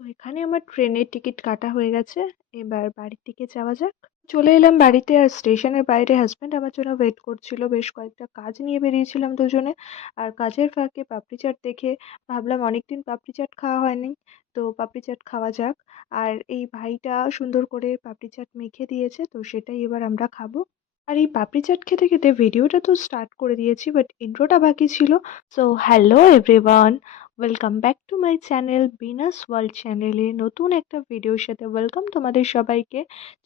তো এখানে আমার ট্রেনের টিকিট কাটা হয়ে গেছে। এবার বাড়ির দিকে যাওয়া যাক। চলে এলাম বাড়িতে আর স্টেশনের বাইরে হাজব্যান্ড আমার জন্য ওয়েট করছিল। বেশ কয়েকটা কাজ নিয়ে বেরিয়েছিলাম দুজনে। আর কাজের ফাঁকে পাপড়ি চাট দেখে ভাবলাম অনেকদিন পাপড়ি চাট খাওয়া হয়নি। তো পাপড়ি চাট খাওয়া যাক। আর এই ভাইটা সুন্দর করে পাপড়ি চাট মেখে দিয়েছে, তো সেটাই এবার আমরা খাব। আর এই পাপড়ি চাট খেতে খেতে ভিডিওটা তো স্টার্ট করে দিয়েছি বাট ইন্ট্রোটা বাকি ছিল। So hello everyone welcome back to my channel Binas world চ্যানেলে নতুন একটা ভিডিওর সাথে ওয়েলকাম তোমাদের সবাইকে।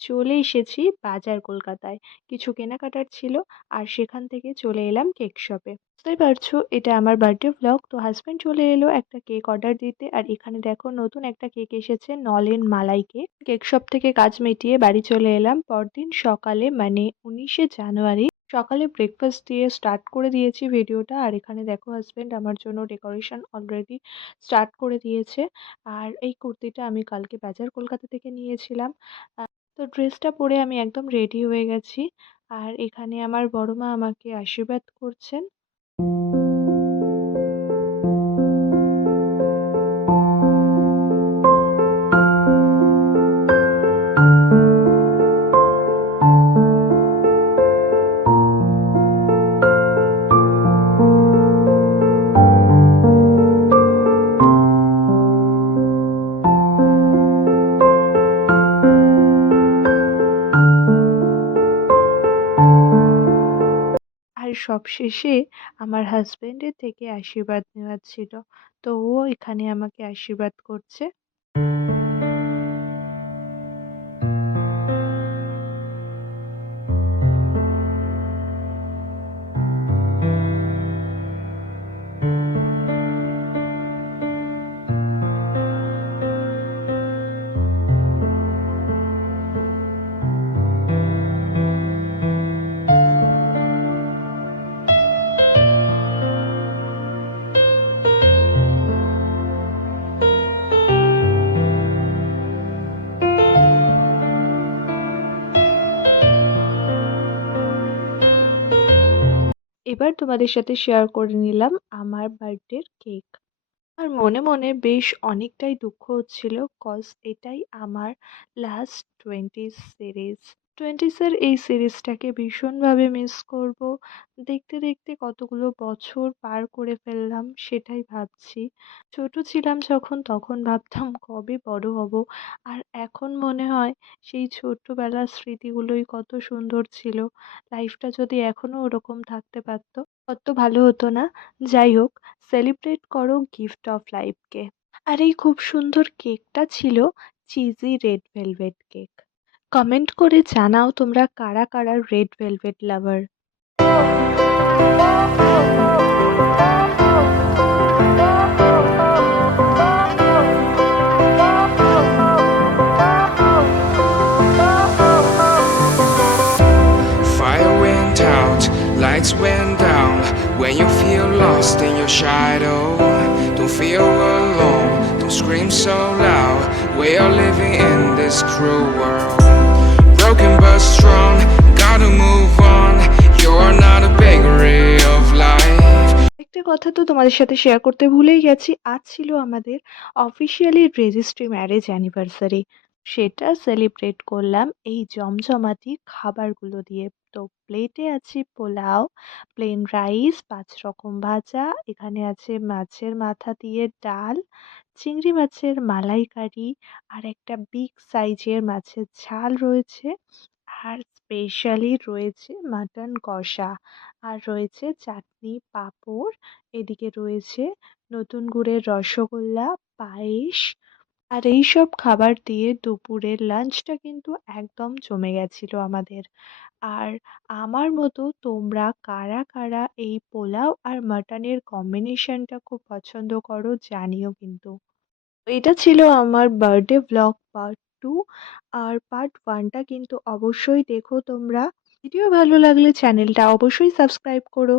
চলে এসেছি বাজার কলকাতায়। কিছু কেনাকাটার ছিল আর সেখান থেকে চলে এলাম কেক শপে বুঝতেই পারছ, এটা আমার বার্থডে ব্লগ তো হাজব্যান্ড চলে এলো একটা কেক অর্ডার দিতে আর এখানে দেখো নতুন একটা কেক এসেছে, নলেন মালাই কেক কেক শপ থেকে কাজ মিটিয়ে বাড়ি চলে এলাম। পরদিন সকালে মানে উনিশে জানুয়ারি সকালে ব্রেকফাস্ট দিয়ে স্টার্ট করে দিয়েছি ভিডিওটা আর এখানে দেখো হাজব্যান্ড আমার জন্য ডেকোরেশন অলরেডি স্টার্ট করে দিয়েছে। আর এই কুর্তিটা আমি কালকে বাজার কলকাতা থেকে নিয়েছিলাম। তো ড্রেসটা পরে আমি একদম রেডি হয়ে গেছি। আর এখানে আমার বড়মা আমাকে আশীর্বাদ করছেন। সবশেষে আমার হাজব্যান্ডের থেকে আশীর্বাদ নেওয়া ছিল। তো ও এখানে আমাকে আশীর্বাদ করছে। এবার তোমাদের সাথে শেয়ার করে নিলাম আমার বার্থডের কেক আর মনে মনে বেশ অনেকটাই দুঃখ হচ্ছিল কজ এটাই আমার লাস্ট টোয়েন্টি সিরিজ টোয়েন্টিসের এই সিরিজটাকে ভীষণভাবে মিস করব। দেখতে দেখতে কতগুলো বছর পার করে ফেললাম, সেটাই ভাবছি। ছোট ছিলাম যখন, তখন ভাবতাম কবে বড় হব। আর এখন মনে হয় সেই ছোট্টবেলার স্মৃতিগুলোই কত সুন্দর ছিল। লাইফটা যদি এখনও ওরকম থাকতে পারতো কত ভালো হতো না। যাই হোক সেলিব্রেট করো গিফট অফ লাইফকে আর এই খুব সুন্দর কেকটা ছিল cheesy red velvet cake comment করে জানাও তোমরা কারা কারা red velvet lover lights went down. When you feel lost in your shadow, don't feel alone, don't scream so loud. We are living in this cruel world. Broken but strong, gotta move on. You're not a bakery of life. একটা কথা তো তোমাদের সাথে share করতে ভুলেই গেছি আজ ছিল আমাদের অফিসিয়ালি রেজিস্ট্রি ম্যারেজ অ্যানিভার্সারি সেটা সেলিব্রেট করলাম এই জমজমাটি খাবারগুলো দিয়ে। তো প্লেটে আছে পোলাও প্লেন রাইস পাঁচ রকম ভাজা, এখানে আছে মাছের মাথা দিয়ে ডাল, চিংড়ি মাছের মালাইকারি আর একটা বিগ সাইজের মাছের ঝাল রয়েছে। আর স্পেশালি রয়েছে মাটন কষা আর রয়েছে চাটনি, পাঁপড়, এদিকে রয়েছে নতুন গুড়ের রসগোল্লা, পায়েস আর এইসব খাবার দিয়ে দুপুরের লাঞ্চটা কিন্তু একদম জমে গেছিল আমাদের। আর আমার মতো তোমরা কারা কারা এই পোলাও আর মাটনের কম্বিনেশনটা খুব পছন্দ করো জানিও কিন্তু। এটা ছিল আমার বার্থডে ভ্লগ পার্ট টু আর পার্ট ওয়ানটা কিন্তু অবশ্যই দেখো তোমরা। ভিডিও ভালো লাগলে চ্যানেলটা অবশ্যই সাবস্ক্রাইব করো।